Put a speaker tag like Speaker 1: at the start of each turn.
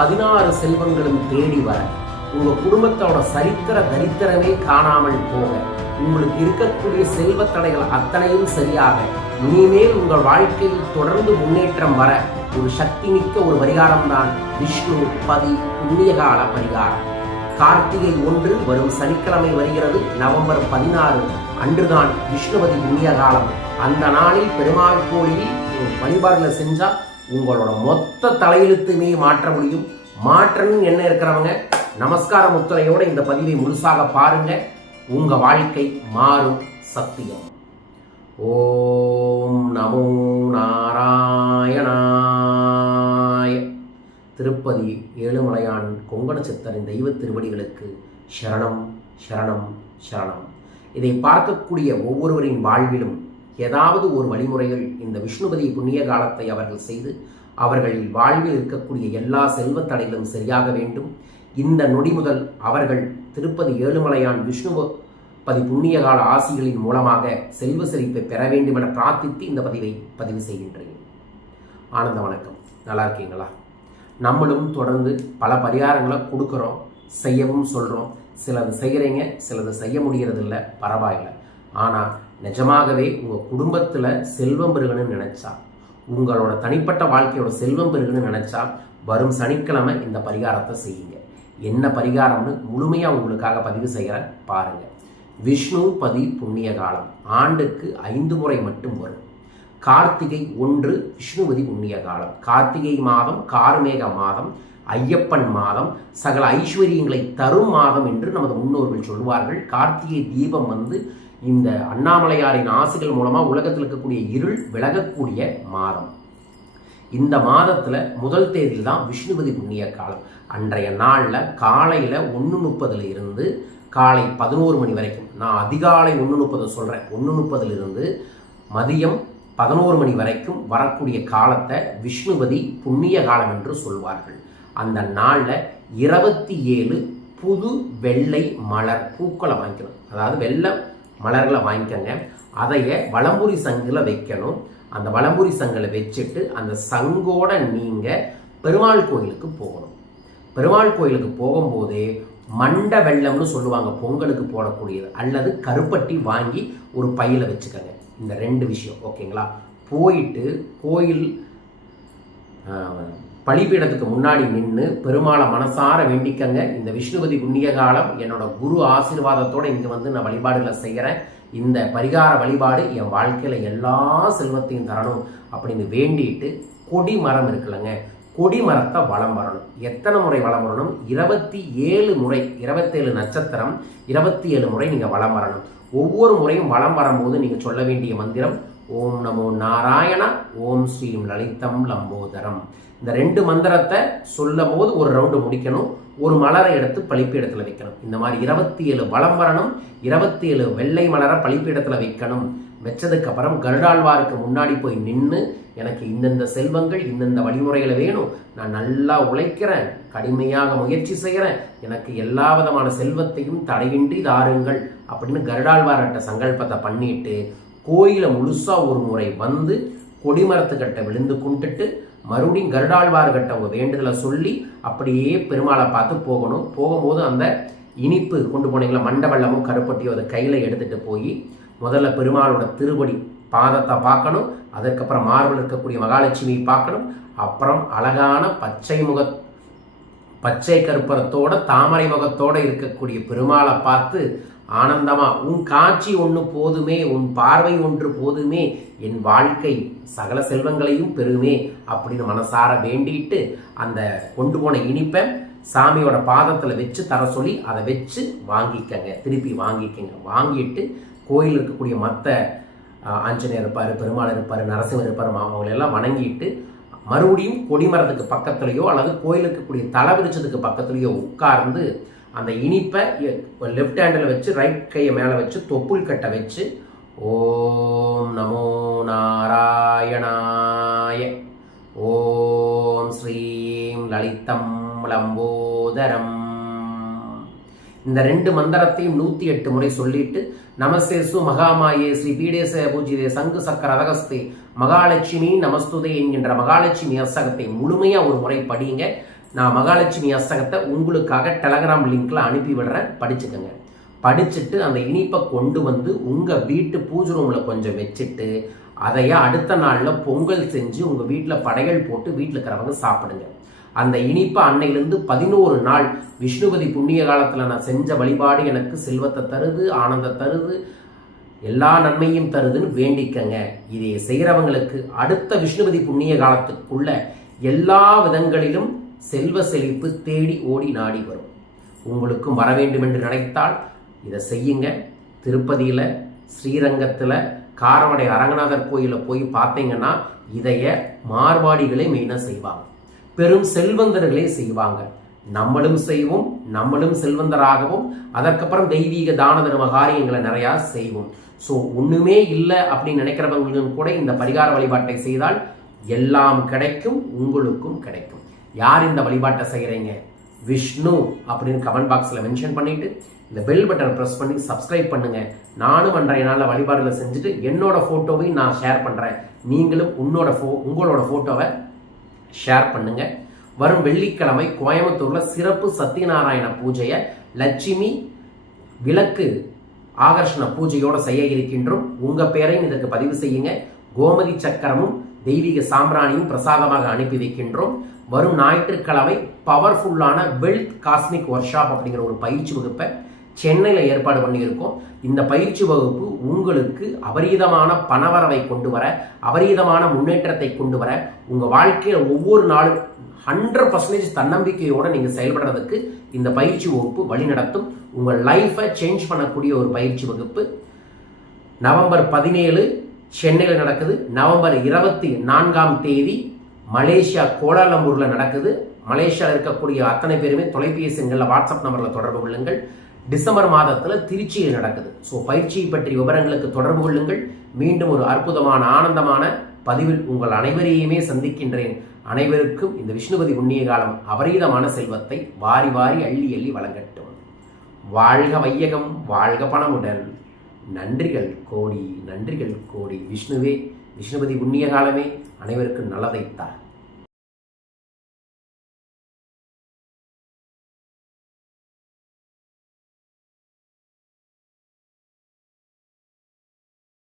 Speaker 1: பதினாறு செல்வங்களும் தேடி வர. உங்க குடும்பத்தோட சரித்திர தரித்திரமே காணாமல் போக. உங்களுக்கு இருக்கக்கூடிய செல்வ தடைகள் அத்தனையும் சரியாக. இனிமேல் உங்கள் வாழ்க்கையில் தொடர்ந்து முன்னேற்றம் வர ஒரு சக்தி மிக்க ஒரு பரிகாரம் தான் விஷ்ணு பதி புண்ணியகால பரிகாரம். கார்த்திகை ஒன்று வரும் சனிக்கிழமை வருகிறது. நவம்பர் பதினாறு அன்றுதான் விஷ்ணுபதி புண்ணிய காலம் அந்த நாளில் பெருமாள் கோயிலில் ஒரு வழிபாடுல செஞ்சா உங்களோட மொத்த தலையெழுத்துமே மாற்ற முடியும். மாற்றணும் என்ன இருக்கிறவங்க? நமஸ்கார முத்திரையோட இந்த பதிவை முழுசாக பாருங்க. உங்க வாழ்க்கை மாறும் சத்தியம். ஓம் நமோ நாராயணாய. திருப்பதி ஏழுமலையான் கொங்கண சித்தரின் தெய்வ திருவடிகளுக்கு சரணம் சரணம் சரணம். இதை பார்க்கக்கூடிய ஒவ்வொருவரின் வாழ்விலும் ஏதாவது ஒரு வழிமுறைகள் இந்த விஷ்ணுபதி புண்ணிய காலத்தை அவர்கள் செய்து அவர்கள் வாழ்வில் இருக்கக்கூடிய எல்லா செல்வத் தடைகளும் சரியாக வேண்டும். இந்த நொடி முதல் அவர்கள் திருப்பதி ஏழுமலையான் விஷ்ணுபதி புண்ணிய கால ஆசிகளின் மூலமாக செல்வ செழிப்பை பெற வேண்டும் என பிரார்த்தித்து இந்த பதிவை பதிவு செய்கின்றேன். ஆனந்த வணக்கம். நல்லா இருக்கீங்களா? நம்மளும் தொடர்ந்து பல பரிகாரங்களை கொடுக்குறோம் செய்யவும் சொல்கிறோம் சிலது செய்கிறீங்க சிலது செய்ய முடியறதில்ல பரவாயில்லை. ஆனால் நிஜமாகவே உங்கள் குடும்பத்தில் செல்வம் பெருகணும்னு நினச்சா உங்களோட தனிப்பட்ட வாழ்க்கையோட செல்வம் பெருகணும்னு நினச்சா வரும் சனிக்கிழமை இந்த பரிகாரத்தை செய்யுங்க. என்ன பரிகாரம்னு முழுமையாக உங்களுக்காக பதிவு செய்கிறேன் பாருங்கள் விஷ்ணு பதி புண்ணிய காலம். ஆண்டுக்கு ஐந்து முறை மட்டும் வரும். கார்த்திகை ஒன்று விஷ்ணுபதி புண்ணிய காலம். கார்த்திகை மாதம் கார்மேக மாதம் ஐயப்பன் மாதம் சகல ஐஸ்வர்யங்களை தரும் மாதம் என்று நமது முன்னோர்கள் சொல்வார்கள் கார்த்திகை தீபம் வந்து இந்த அண்ணாமலையாரின் ஆசைகள் மூலமாக உலகத்தில் இருக்கக்கூடிய இருள் விலகக்கூடிய மாதம். இந்த மாதத்தில் முதல் தேதியில் தான் விஷ்ணுபதி புண்ணிய காலம். அன்றைய நாளில் காலையில் ஒன்று முப்பதுல இருந்து காலை பதினோரு மணி வரைக்கும். நான் அதிகாலை ஒன்று முப்பது சொல்கிறேன் ஒன்று முப்பதுலேருந்து மதியம் பதினோரு மணி வரைக்கும் வரக்கூடிய காலத்தை விஷ்ணுபதி புண்ணிய காலம் என்று சொல்வார்கள். அந்த நாளில் இருபத்தி ஏழு புது வெள்ளை மலர் பூக்களை வாங்கிக்கணும். அதாவது வெள்ளை மலர்களை வாங்கிக்கோங்க. அதைய வளம்புரி சங்கில் வைக்கணும். அந்த வளம்புரி சங்கில் வச்சுட்டு அந்த சங்கோட நீங்கள் பெருமாள் கோயிலுக்கு போகணும். பெருமாள் கோயிலுக்கு போகும்போதே மண்ட வெள்ளம்னு சொல்லுவாங்க பொங்கலுக்கு போடக்கூடியது. அல்லது கருப்பட்டி வாங்கி ஒரு பையில் வச்சுக்கோங்க. இந்த ரெண்டு விஷயம் ஓகேங்களா? போயிட்டு கோயில் பலிபீடத்துக்கு முன்னாடி நின்று பெருமாளை மனசார வேண்டிக்கங்க. இந்த விஷ்ணுபதி புண்ணிய காலம் என்னோட குரு ஆசீர்வாதத்தோடு இங்கே வந்து நான் வழிபாடுகளை செய்கிறேன் இந்த பரிகார வழிபாடு என் வாழ்க்கையில் எல்லா செல்வத்தையும் தரணும் அப்படின்னு வேண்டிட்டு கொடி மரம் இருக்குல்லங்க. கொடி மரத்தை வலம் வரணும். எத்தனை முறை வளம் வரணும்? இருபத்தி ஏழு முறை இருபத்தேழு நட்சத்திரம் இருபத்தி ஏழு முறை நீங்கள் வலம் வரணும். ஒவ்வொரு முறையும் வலம் வரும்போது நீங்கள் சொல்ல வேண்டிய மந்திரம் ஓம் நமோ நாராயண ஓம் ஸ்ரீம் லலிதம் லம்போதரம். இந்த ரெண்டு மந்திரத்தை சொல்லும் போது ஒரு ரவுண்டு முடிக்கணும். ஒரு மலரை எடுத்து பழிப்பிடத்தில் வைக்கணும். இந்த மாதிரி இருபத்தி ஏழு வலம் வரணும். இருபத்தி ஏழு வெள்ளை மலரை பழிப்பிடத்தில் வைக்கணும். வச்சதுக்கப்புறம் கருடாழ்வாருக்கு முன்னாடி போய் நின்று எனக்கு இந்தந்த செல்வங்கள் இந்தந்த வழிமுறைகளை வேணும். நான் நல்லா உழைக்கிறேன். கடுமையாக முயற்சி செய்கிறேன். எனக்கு எல்லா விதமான செல்வத்தையும் தடையின்றி தாருங்கள். அப்படின்னு கருடாழ்வார்கிட்ட சங்கல்பத்தை பண்ணிட்டு கோயிலை முழுசாக ஒரு முறை வந்து கொடிமரத்துக்கிட்ட விழுந்து கும்பிட்டுட்டு மறுபடியும் கருடாழ்வார்கிட்ட உங்க வேண்டுதலை சொல்லி அப்படியே பெருமாளை பார்த்து போகணும். போகும்போது அந்த இனிப்பு கொண்டு போனீங்களா மண்ட வெள்ளமும் கருப்பட்டியோ அதை கையில் எடுத்துகிட்டு போய் முதல்ல பெருமாளோட திருவடி பாதத்தை பார்க்கணும் அதற்கப்புறம் மார்பில் இருக்கக்கூடிய மகாலட்சுமி பார்க்கணும் அப்புறம் அழகான பச்சை முக பச்சை கருப்பரத்தோட தாமரை முகத்தோடு இருக்கக்கூடிய பெருமாளை பார்த்து ஆனந்தமா உன் காட்சி ஒன்று போதுமே உன் பார்வை ஒன்று போதுமே என் வாழ்க்கை சகல செல்வங்களையும் பெறுமே அப்படின்னு மனசார வேண்டிட்டு அந்த கொண்டு போன இனிப்பை சாமியோட பாதத்தில் வச்சு தர சொல்லி அதை வச்சு வாங்கிக்கங்க. திருப்பி வாங்கிக்கங்க. வாங்கிட்டு கோயில் இருக்கக்கூடிய மற்ற ஆஞ்சநேயர் இருப்பார் பெருமாள் இருப்பார் நரசிம்மர் இருப்பார் அவங்களெல்லாம் வணங்கிட்டு மறுபடியும் கொடிமரத்துக்கு பக்கத்துலேயோ அல்லது கோயில் இருக்கக்கூடிய தலை விரிச்சதுக்கு பக்கத்துலேயோ உட்கார்ந்து அந்த இனிப்பை லெஃப்ட் ஹேண்டில் வச்சு ரைட் கையை மேலே வச்சு தொப்புள் கட்டை வச்சு ஓம் நமோ நாராயணாய ஓம் ஸ்ரீம் லலிதம் லம்போதரம். இந்த ரெண்டு மந்திரத்தையும் நூற்றி எட்டு முறை சொல்லிட்டு நமசேசு மகாமாயே ஸ்ரீ பீடேச பூஜிதே சங்கு சக்கர அதகஸ்தே மகாலட்சுமி நமஸ்துதே என்கின்ற மகாலட்சுமி அசகத்தை முழுமையாக ஒரு முறை படிங்க. நான் மகாலட்சுமி அஸ்தகத்தை உங்களுக்காக டெலகிராம் லிங்க்ல அனுப்பி விடுறேன். படிச்சுக்கோங்க. படிச்சுட்டு அந்த இனிப்பை கொண்டு வந்து உங்கள் வீட்டு பூஜை ரூமில் கொஞ்சம் வச்சுட்டு அதையே அடுத்த நாளில் பொங்கல் செஞ்சு உங்கள் வீட்டில் படைகள் போட்டு வீட்டில் இருக்கிறவங்க சாப்பிடுங்க. அந்த இனிப்பை அன்னையிலிருந்து பதினோரு நாள் விஷ்ணுபதி புண்ணிய காலத்தில் நான் செஞ்ச வழிபாடு எனக்கு செல்வத்தை தருது ஆனந்த தருது எல்லா நன்மையும் தருதுன்னு வேண்டிக்கங்க. இதை செய்கிறவங்களுக்கு அடுத்த விஷ்ணுபதி புண்ணிய காலத்துக்குள்ள எல்லா விதங்களிலும் செல்வ செழிப்பு தேடி ஓடி நாடி வரும். உங்களுக்கும் வர வேண்டும் என்று நினைத்தால் இதை செய்யுங்க. திருப்பதியில் ஸ்ரீரங்கத்தில் காரமடை அரங்கநாதர் கோயிலில் போய் பார்த்தீங்கன்னா இதைய மார்வாடிகளே மெயினாக செய்வாங்க. பெரும் செல்வந்தர்களே செய்வாங்க. நம்மளும் செய்வோம் நம்மளும் செல்வந்தராகவும் அதற்கப்புறம் தெய்வீக தான தர்ம காரியங்களை நிறையா செய்வோம். ஸோ ஒன்றுமே இல்லை அப்படின்னு நினைக்கிறவங்களுக்கும் கூட இந்த பரிகார வழிபாட்டை செய்தால் எல்லாம் கிடைக்கும் உங்களுக்கும் கிடைக்கும். யார் இந்த வழிபாட்டை செய்கிறீங்க விஷ்ணு அப்படின்னு கமெண்ட் பாக்ஸில் மென்ஷன் பண்ணிட்டு இந்த பெல் பட்டனை ப்ரெஸ் பண்ணி சப்ஸ்கிரைப் பண்ணுங்க. நானும் அன்றைய நாளில் வழிபாடுகளை செஞ்சுட்டு என்னோட ஃபோட்டோவையும் நான் ஷேர் பண்ணுறேன் நீங்களும் உன்னோட ஃபோ உங்களோட ஃபோட்டோவை ஷேர் பண்ணுங்க. வரும் வெள்ளிக்கிழமை கோயம்புத்தூரில் சிறப்பு சத்யநாராயண பூஜையை லட்சுமி விளக்கு ஆகர்ஷண பூஜையோடு செய்ய இருக்கின்றோம். உங்கள் பேரையும் இதற்கு பதிவு செய்யுங்க. கோமதி சக்கரமும் தெய்வீக சாம்பிராணியும் பிரசாதமாக அனுப்பி வைக்கின்றோம். வரும் ஞாயிற்றுக்கிழமை பவர்ஃபுல்லான வெல்த் காஸ்மிக் ஒர்க் ஷாப் அப்படிங்கிற ஒரு பயிற்சி வகுப்பை சென்னையில் ஏற்பாடு பண்ணியிருக்கோம். இந்த பயிற்சி வகுப்பு உங்களுக்கு அபரீதமான பணவரவை கொண்டு வர அபரீதமான முன்னேற்றத்தை கொண்டு வர உங்கள் வாழ்க்கையில் ஒவ்வொரு நாளும் ஹண்ட்ரட் பர்சன்டேஜ் தன்னம்பிக்கையோடு நீங்கள் செயல்படுறதுக்கு இந்த பயிற்சி வகுப்பு வழிநடத்தும். உங்கள் லைஃப்பை சேஞ்ச் பண்ணக்கூடிய ஒரு பயிற்சி வகுப்பு. நவம்பர் பதினேழு சென்னையில் நடக்குது. நவம்பர் இருபத்தி நான்காம் தேதி மலேசியா கோலாலம்பூரில் நடக்குது. மலேசியாவில் இருக்கக்கூடிய அத்தனை பேருமே தொலைபேசிகளில் வாட்ஸ்அப் நம்பரில் தொடர்பு கொள்ளுங்கள். டிசம்பர் மாதத்தில் திருச்சியில் நடக்குது. ஸோ பயிற்சியை பற்றிய விவரங்களுக்கு தொடர்பு கொள்ளுங்கள். மீண்டும் ஒரு அற்புதமான ஆனந்தமான பதிவில் உங்கள் அனைவரையுமே சந்திக்கின்றேன். அனைவருக்கும் இந்த விஷ்ணுபதி புண்ணிய காலம் அபரீதமான செல்வத்தை வாரி வாரி அள்ளி அள்ளி வழங்கட்டும். வாழ்க வையகம் வாழ்க பணமுடன். நன்றிகள் கோடி நன்றிகள் கோடி. விஷ்ணுவே விஷ்ணுபதி புண்ணிய காலமே அனைவருக்கும் நல்லதைத்தான்